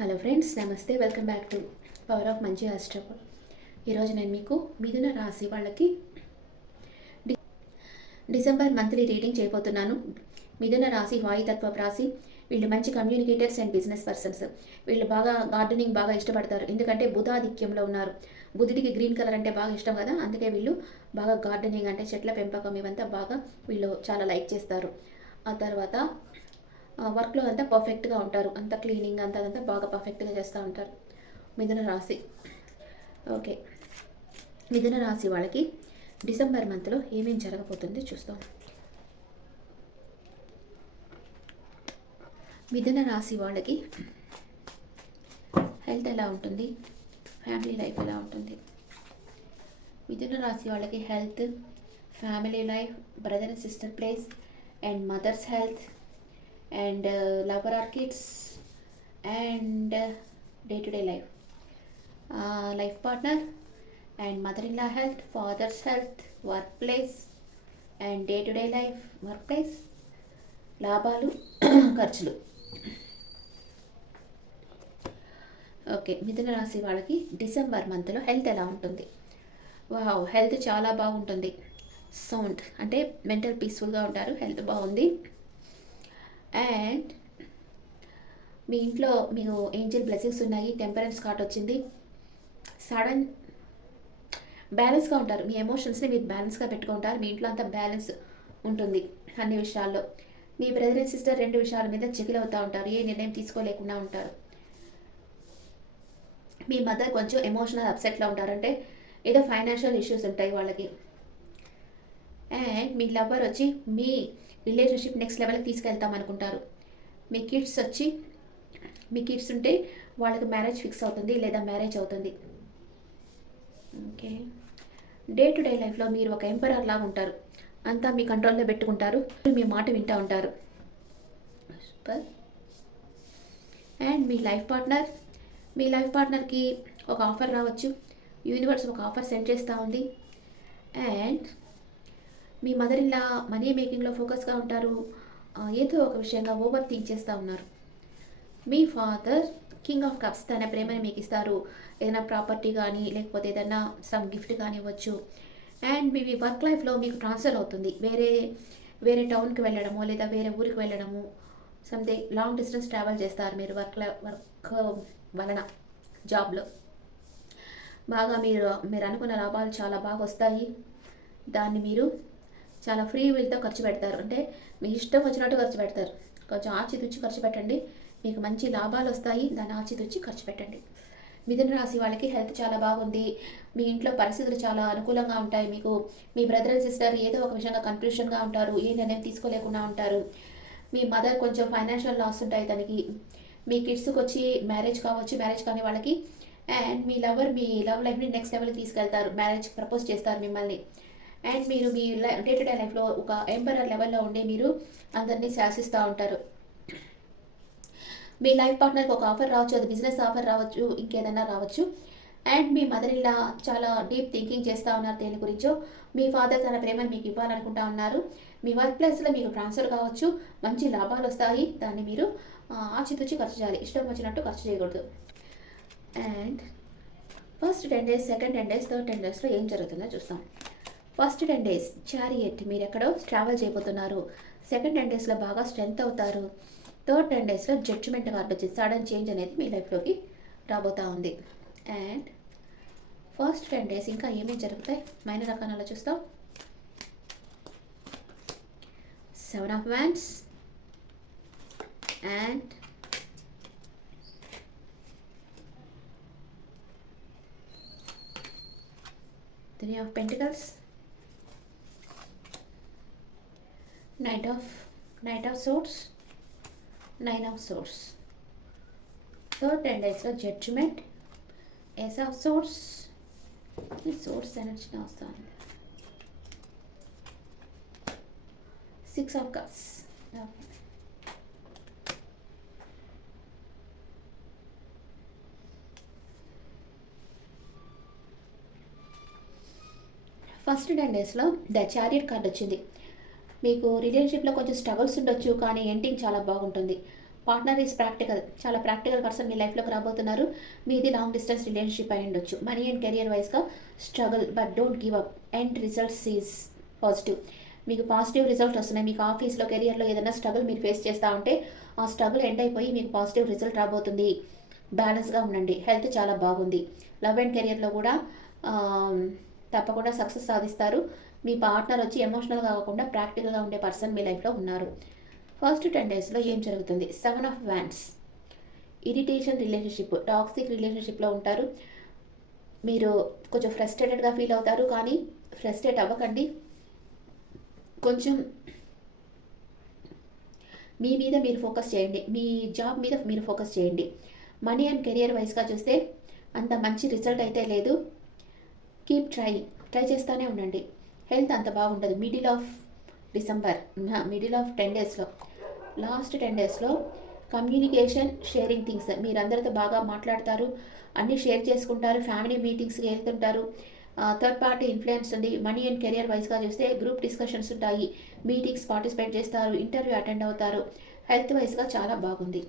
Hello friends, నమస్తే. Welcome back to power of మంచి ఆస్ట్రోపర్. ఈరోజు నేను మీకు మిథున రాశి వాళ్ళకి డిసెంబర్ మంత్లీ రీడింగ్ చేయబోతున్నాను. మిథున రాశి వాయుతత్వ రాశి. వీళ్ళు మంచి కమ్యూనికేటర్స్ అండ్ బిజినెస్ పర్సన్స్. వీళ్ళు బాగా గార్డెనింగ్ బాగా ఇష్టపడతారు, ఎందుకంటే బుధాధిక్యంలో ఉన్నారు. బుధుడికి గ్రీన్ కలర్ అంటే బాగా ఇష్టం కదా, అందుకే వీళ్ళు బాగా గార్డెనింగ్ అంటే చెట్ల పెంపకం ఇవంతా బాగా వీళ్ళు చాలా లైక్ చేస్తారు. ఆ తర్వాత వర్క్లో అంతా పర్ఫెక్ట్గా ఉంటారు, అంతా క్లీనింగ్ అంతా బాగా పర్ఫెక్ట్గా చేస్తూ ఉంటారు. మిథున రాశి. ఓకే, మిథున రాశి వాళ్ళకి డిసెంబర్ మంత్లో ఏమేమి జరగబోతుంది చూస్తాం. మిథున రాశి వాళ్ళకి హెల్త్ ఎలా ఉంటుంది, ఫ్యామిలీ లైఫ్ ఎలా ఉంటుంది. మిథున రాశి వాళ్ళకి health, family life, brother and sister place and mother's health and lover or kids and day-to-day life, life partner and mother-in-law health, father's health, workplace and day-to-day life, workplace, లాభాలు ఖర్చులు. Okay, మిథున రాశి వాళ్ళకి డిసెంబర్ మంత్లో health ఎలా ఉంటుంది. Wow, health చాలా బాగుంటుంది. సౌండ్ అంటే మెంటల్ పీస్ఫుల్గా ఉంటారు, హెల్త్ బాగుంది. అండ్ మీ ఇంట్లో మీకు ఏంజల్ బ్లెస్సింగ్స్ ఉన్నాయి, టెంపరెన్స్ కార్డ్ వచ్చింది. సడన్ బ్యాలెన్స్గా ఉంటారు, మీ ఎమోషన్స్ని మీరు బ్యాలెన్స్గా పెట్టుకుంటారు. మీ ఇంట్లో అంతా బ్యాలెన్స్ ఉంటుంది అన్ని విషయాల్లో. మీ బ్రదర్ అండ్ సిస్టర్ రెండు విషయాల మీద చికిల్ అవుతూ ఉంటారు, ఏ నిర్ణయం తీసుకోలేకుండా ఉంటారు. మీ మదర్ కొంచెం ఎమోషనల్ అప్సెట్లో ఉంటారంటే ఏదో ఫైనాన్షియల్ ఇష్యూస్ ఉంటాయి వాళ్ళకి. అండ్ మీ లవర్ వచ్చి మీ రిలేషన్షిప్ నెక్స్ట్ లెవెల్కి తీసుకెళ్తాం అనుకుంటారు. మీ కిడ్స్ ఉంటే వాళ్ళకి మ్యారేజ్ ఫిక్స్ అవుతుంది లేదా మ్యారేజ్ అవుతుంది. ఓకే, డే టు డే లైఫ్లో మీరు ఒక ఎంపరర్ లాగా ఉంటారు, అంతా మీ కంట్రోల్లో పెట్టుకుంటారు, మీ మాట వింటూ ఉంటారు. సూపర్. అండ్ మీ లైఫ్ పార్ట్నర్కి ఒక ఆఫర్ రావచ్చు, యూనివర్స్ ఒక ఆఫర్ సెండ్ చేస్తూ ఉంది. అండ్ మీ మదర్ ఇలా మనీ మేకింగ్లో ఫోకస్గా ఉంటారు, ఏదో ఒక విషయంగా ఓవర్ థింక్ చేస్తూ ఉన్నారు. మీ ఫాదర్ కింగ్ ఆఫ్ కప్స్, తన ప్రేమని మీకు ఇస్తారు, ఏదైనా ప్రాపర్టీ కానీ లేకపోతే ఏదైనా సమ్ గిఫ్ట్ కానీ ఇవ్వచ్చు. అండ్ మీ వర్క్ లైఫ్లో మీకు ట్రాన్స్ఫర్ అవుతుంది, వేరే టౌన్కి వెళ్ళడము లేదా వేరే ఊరికి వెళ్ళడము, సంథింగ్ లాంగ్ డిస్టెన్స్ ట్రావెల్ చేస్తారు మీరు వర్క్ వలన. జాబ్లో బాగా మీరు అనుకున్న లాభాలు చాలా బాగా వస్తాయి. దాన్ని మీరు చాలా ఫ్రీ విల్తో ఖర్చు పెడతారు, అంటే మీ ఇష్టం వచ్చినట్టు ఖర్చు పెడతారు. కొంచెం ఆచితూచి ఖర్చు పెట్టండి, మీకు మంచి లాభాలు వస్తాయి, దాన్ని ఆచితూచి ఖర్చు పెట్టండి. మిథున రాశి వాళ్ళకి హెల్త్ చాలా బాగుంది. మీ ఇంట్లో పరిస్థితులు చాలా అనుకూలంగా ఉంటాయి. మీకు మీ బ్రదర్ అండ్ సిస్టర్ ఏదో ఒక విషయంగా కన్ఫ్యూషన్గా ఉంటారు, ఏ నిర్ణయం తీసుకోలేకుండా ఉంటారు. మీ మదర్ కొంచెం ఫైనాన్షియల్ లాస్ ఉంటాయి తనకి. మీ కిడ్స్కి వచ్చి మ్యారేజ్ కావచ్చు, మ్యారేజ్ కానీ వాళ్ళకి. అండ్ మీ లవ్ లైఫ్ని నెక్స్ట్ లెవెల్కి తీసుకెళ్తారు, మ్యారేజ్ ప్రపోజ్ చేస్తారు మిమ్మల్ని. అండ్ మీరు మీ డే టు డే లైఫ్లో ఒక ఎంపరర్ లెవెల్లో ఉండి మీరు అందరినీ శాసిస్తూ ఉంటారు. మీ లైఫ్ పార్ట్నర్కి ఒక ఆఫర్ రావచ్చు, అది బిజినెస్ ఆఫర్ రావచ్చు, ఇంకేదైనా రావచ్చు. అండ్ మీ మదర్ ఇలా చాలా డీప్ థింకింగ్ చేస్తూ ఉన్నారు దేని గురించో. మీ ఫాదర్ తన ప్రేమను మీకు ఇవ్వాలనుకుంటా ఉన్నారు. మీ వర్క్ ప్లేస్లో మీకు ట్రాన్స్ఫర్ కావచ్చు, మంచి లాభాలు వస్తాయి, దాన్ని మీరు ఆచితూచి ఖర్చు చేయాలి, ఇష్టం వచ్చినట్టు ఖర్చు చేయకూడదు. And first 10 days, second 10 days, third 10 daysలో ఏం జరుగుతుందో చూస్తాం. ఫస్ట్ 10 days చారియట్, మీరు ఎక్కడో ట్రావెల్ చేయబోతున్నారు. సెకండ్ 10 daysలో బాగా స్ట్రెంగ్త్ అవుతారు. థర్డ్ 10 daysలో జడ్జిమెంట్ కార్డు వచ్చి సడన్ చేంజ్ అనేది మీ లైఫ్లోకి రాబోతూ ఉంది. అండ్ ఫస్ట్ 10 days ఇంకా ఏమేమి జరుగుతాయి మైనర్ రకాలలో చూస్తాం. 7 of Wands and Three of Pentacles, Knight of Swords, Nine of Swords. Third 10 daysలో జడ్జిమెంట్, Ace of Swords, ఈ సోర్స్ ఎనర్జీని వస్తుంది. 6 of Cups. ఫస్ట్ 10 daysలో ద చారియట్ కార్డ్ వచ్చింది. మీకు రిలేషన్షిప్లో కొంచెం స్ట్రగుల్స్ ఉండొచ్చు, కానీ ఎండింగ్ చాలా బాగుంటుంది. పార్ట్నర్ ఈజ్ ప్రాక్టికల్, చాలా ప్రాక్టికల్ పర్సన్ మీ లైఫ్లోకి రాబోతున్నారు. మీది లాంగ్ డిస్టెన్స్ రిలేషన్షిప్ అయి ఉండొచ్చు. మనీ అండ్ కెరియర్ వైజ్గా struggle but don't give up and results is positive. మీకు పాజిటివ్ రిజల్ట్ వస్తున్నాయి. మీకు ఆఫీస్లో కెరియర్లో ఏదైనా స్ట్రగుల్ మీరు ఫేస్ చేస్తూ ఉంటే ఆ స్ట్రగుల్ ఎండ్ అయిపోయి మీకు పాజిటివ్ రిజల్ట్ రాబోతుంది. బ్యాలెన్స్గా ఉండండి. హెల్త్ చాలా బాగుంది. లవ్ అండ్ కెరియర్లో కూడా తప్పకుండా సక్సెస్ సాధిస్తారు. మీ పార్ట్నర్ వచ్చి ఎమోషనల్గా కాకుండా ప్రాక్టికల్గా ఉండే పర్సన్ మీ లైఫ్లో ఉన్నారు. ఫస్ట్ 10 డేస్లో ఏం జరుగుతుంది? 7 of wands. Irritation relationship, toxic రిలేషన్షిప్లో ఉంటారు. మీరు కొంచెం ఫ్రస్ట్రేటెడ్గా ఫీల్ అవుతారు, కానీ ఫ్రస్ట్రేట్ అవ్వకండి. కొంచెం మీ మీద మీరు ఫోకస్ చేయండి. మీ జాబ్ మీద మీరు ఫోకస్ చేయండి. మనీ అండ్ కెరియర్ వైజ్గా చూస్తే అంత మంచి రిజల్ట్ అయితే లేదు. కీప్ ట్రై చేస్తూనే ఉండండి. హెల్త్ అంత బాగుంటుంది. మిడిల్ ఆఫ్ 10 డేస్లో, లాస్ట్ 10 డేస్లో కమ్యూనికేషన్, షేరింగ్ థింగ్స్. మీరందరితో బాగా మాట్లాడతారు, అన్నీ షేర్ చేసుకుంటారు, ఫ్యామిలీ మీటింగ్స్కి వెళ్తుంటారు. థర్డ్ పార్టీ ఇన్ఫ్లుయెన్స్ ఉంది. మనీ అండ్ కెరియర్ వైజ్గా చూస్తే గ్రూప్ డిస్కషన్స్ ఉంటాయి, మీటింగ్స్ పార్టిసిపేట్ చేస్తారు, ఇంటర్వ్యూ అటెండ్ అవుతారు. హెల్త్ వైజ్గా చాలా బాగుంది.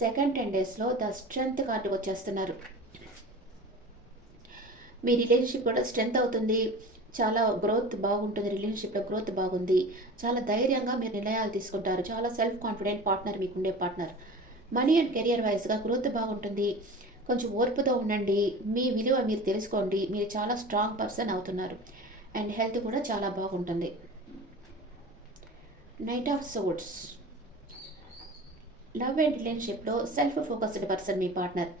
సెకండ్ 10 డేస్లో ద స్ట్రెంగ్త్ కార్డుకు వచ్చేస్తున్నారు. మీ రిలేషన్షిప్ కూడా స్ట్రెంగ్త్ అవుతుంది. చాలా గ్రోత్ బాగుంటుంది. రిలేషన్షిప్లో గ్రోత్ బాగుంది. చాలా ధైర్యంగా మీరు నిర్ణయాలు తీసుకుంటారు. చాలా సెల్ఫ్ కాన్ఫిడెంట్ పార్ట్నర్ మీకు ఉండే పార్ట్నర్. మనీ అండ్ కెరియర్ వైజ్గా గ్రోత్ బాగుంటుంది. కొంచెం ఓర్పుతో ఉండండి. మీ విలువ మీరు తెలుసుకోండి. మీరు చాలా స్ట్రాంగ్ పర్సన్ అవుతున్నారు. అండ్ హెల్త్ కూడా చాలా బాగుంటుంది. Knight of swords. Love and రిలేషన్షిప్లో సెల్ఫ్ ఫోకస్డ్ పర్సన్ మీ partner.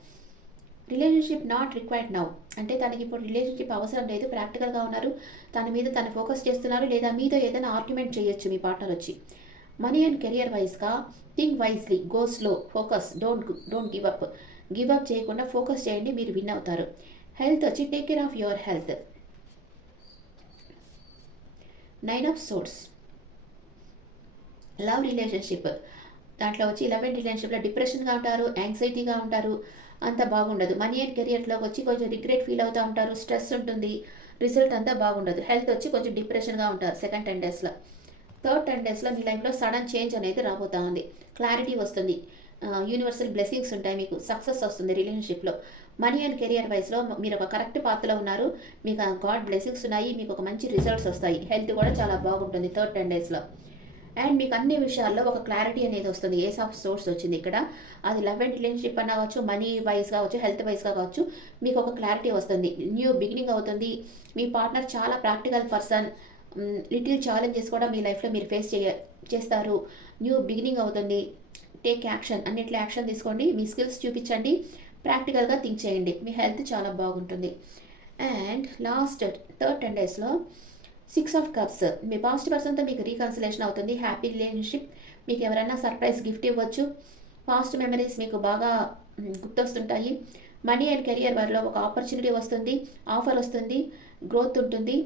Relationship not required now, అంటే తనకి ఇప్పుడు రిలేషన్షిప్ అవసరం లేదు, ప్రాక్టికల్గా ఉన్నారు, తన మీద తను ఫోకస్ చేస్తున్నారు, లేదా మీతో ఏదైనా ఆర్గ్యుమెంట్ చేయొచ్చు మీ పార్ట్నర్ వచ్చి. మనీ అండ్ కెరియర్ వైజ్గా think wisely, go slow, focus, don't give up చేయకుండా ఫోకస్ చేయండి, మీరు విన్ అవుతారు. హెల్త్ వచ్చి take care of your health. 9 of swords. Love relationship, దాంట్లో వచ్చి లవ్ అండ్ రిలేషన్షిప్లో డిప్రెషన్గా ఉంటారు, యాంగ్జైటీగా ఉంటారు, అంత బాగుండదు. మనీ అండ్ కెరియర్లోకి వచ్చి కొంచెం రిగ్రెట్ ఫీల్ అవుతూ ఉంటారు, స్ట్రెస్ ఉంటుంది, రిజల్ట్ అంతా బాగుండదు. హెల్త్ వచ్చి కొంచెం డిప్రెషన్గా ఉంటారు సెకండ్ 10 డేస్లో. థర్డ్ 10 డేస్లో మీ లైఫ్లో సడన్ చేంజ్ అనేది రాబోతూ ఉంది. క్లారిటీ వస్తుంది, యూనివర్సల్ బ్లెస్సింగ్స్ ఉంటాయి, మీకు సక్సెస్ వస్తుంది రిలేషన్షిప్లో. మనీ అండ్ కెరియర్ వైజ్లో మీరు ఒక కరెక్ట్ పాత్రలో ఉన్నారు, మీకు గాడ్ బ్లెస్సింగ్స్ ఉన్నాయి, మీకు ఒక మంచి రిజల్ట్స్ వస్తాయి. హెల్త్ కూడా చాలా బాగుంటుంది థర్డ్ 10 డేస్లో. అండ్ మీకు అన్ని విషయాల్లో ఒక క్లారిటీ అనేది వస్తుంది. ఏస్ ఆఫ్ సోర్స్ వచ్చింది ఇక్కడ. అది లవ్ అండ్ రిలేషన్షిప్ అన్న కావచ్చు, మనీ వైజ్ కావచ్చు, హెల్త్ వైజ్గా కావచ్చు, మీకు ఒక క్లారిటీ వస్తుంది. న్యూ బిగినింగ్ అవుతుంది. మీ పార్ట్నర్ చాలా ప్రాక్టికల్ పర్సన్. లిటిల్ ఛాలెంజెస్ కూడా మీ లైఫ్లో మీరు ఫేస్ చేస్తారు. న్యూ బిగినింగ్ అవుతుంది. టేక్ యాక్షన్, అన్నిట్లో యాక్షన్ తీసుకోండి, మీ స్కిల్స్ చూపించండి, ప్రాక్టికల్గా థింక్ చేయండి. మీ హెల్త్ చాలా బాగుంటుంది. అండ్ లాస్ట్ థర్డ్ 10 డేస్లో 6 ఆఫ్ కప్స్. మీ పాస్ట్ పర్సన్తో మీకు రీకన్సిలేషన్ అవుతుంది. Happy relationship. మీకు ఎవరైనా సర్ప్రైజ్ గిఫ్ట్ ఇవ్వచ్చు. పాస్ట్ మెమరీస్ మీకు బాగా గుర్తొస్తుంటాయి. మనీ అండ్ కెరియర్ వారిలో ఒక ఆపర్చునిటీ వస్తుంది, ఆఫర్ వస్తుంది, గ్రోత్ ఉంటుంది,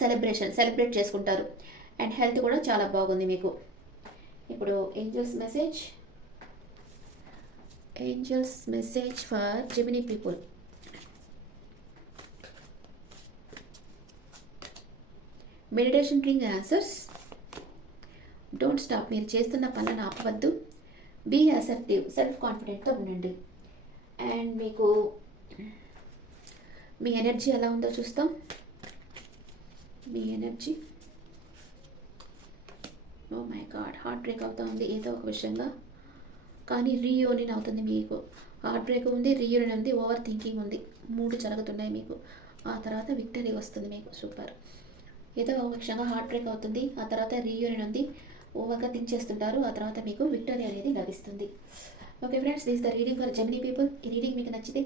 సెలబ్రేట్ చేసుకుంటారు. అండ్ హెల్త్ కూడా చాలా బాగుంది మీకు. ఇప్పుడు angels message for Gemini people. Meditation ring answers. Don't stop, మీరు చేస్తున్న పనులను ఆపవద్దు. బీ అసర్టివ్, సెల్ఫ్ కాన్ఫిడెంట్తో ఉండండి. అండ్ మీకు మీ ఎనర్జీ ఎలా ఉందో చూస్తాం. మీ energy, oh my God, heart break అవుతా ఉంది ఏదో ఒక విషయంగా, కానీ రీయూనియన్ అవుతుంది. మీకు హార్ట్ బ్రేక్ ఉంది, రీయూనియన్ ఉంది, ఓవర్ థింకింగ్ ఉంది, 3 జరుగుతున్నాయి మీకు. ఆ తర్వాత విక్టరీ వస్తుంది మీకు. సూపర్. ఏదో ఒక విషయంగా హార్ట్ బ్రేక్ అవుతుంది, ఆ తర్వాత రీయూనియన్ ఉంది, ఓవర్గా థింక్ చేస్తుంటారు, ఆ తర్వాత మీకు విక్టరీ అనేది లభిస్తుంది. Okay friends, this the reading for Gemini people. ఈ రీడింగ్ మీకు నచ్చితే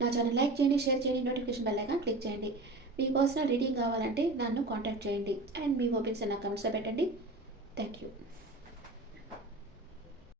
నా ఛానల్ లైక్ చేయండి, షేర్ చేయండి, నోటిఫికేషన్ బెల్ ఐకాన్ క్లిక్ చేయండి. మీ పర్సనల్ రీడింగ్ కావాలంటే నన్ను కాంటాక్ట్ చేయండి. అండ్ మీ ఒపీనియన్స్ నా కమెంట్స్లో పెట్టండి. Thank you.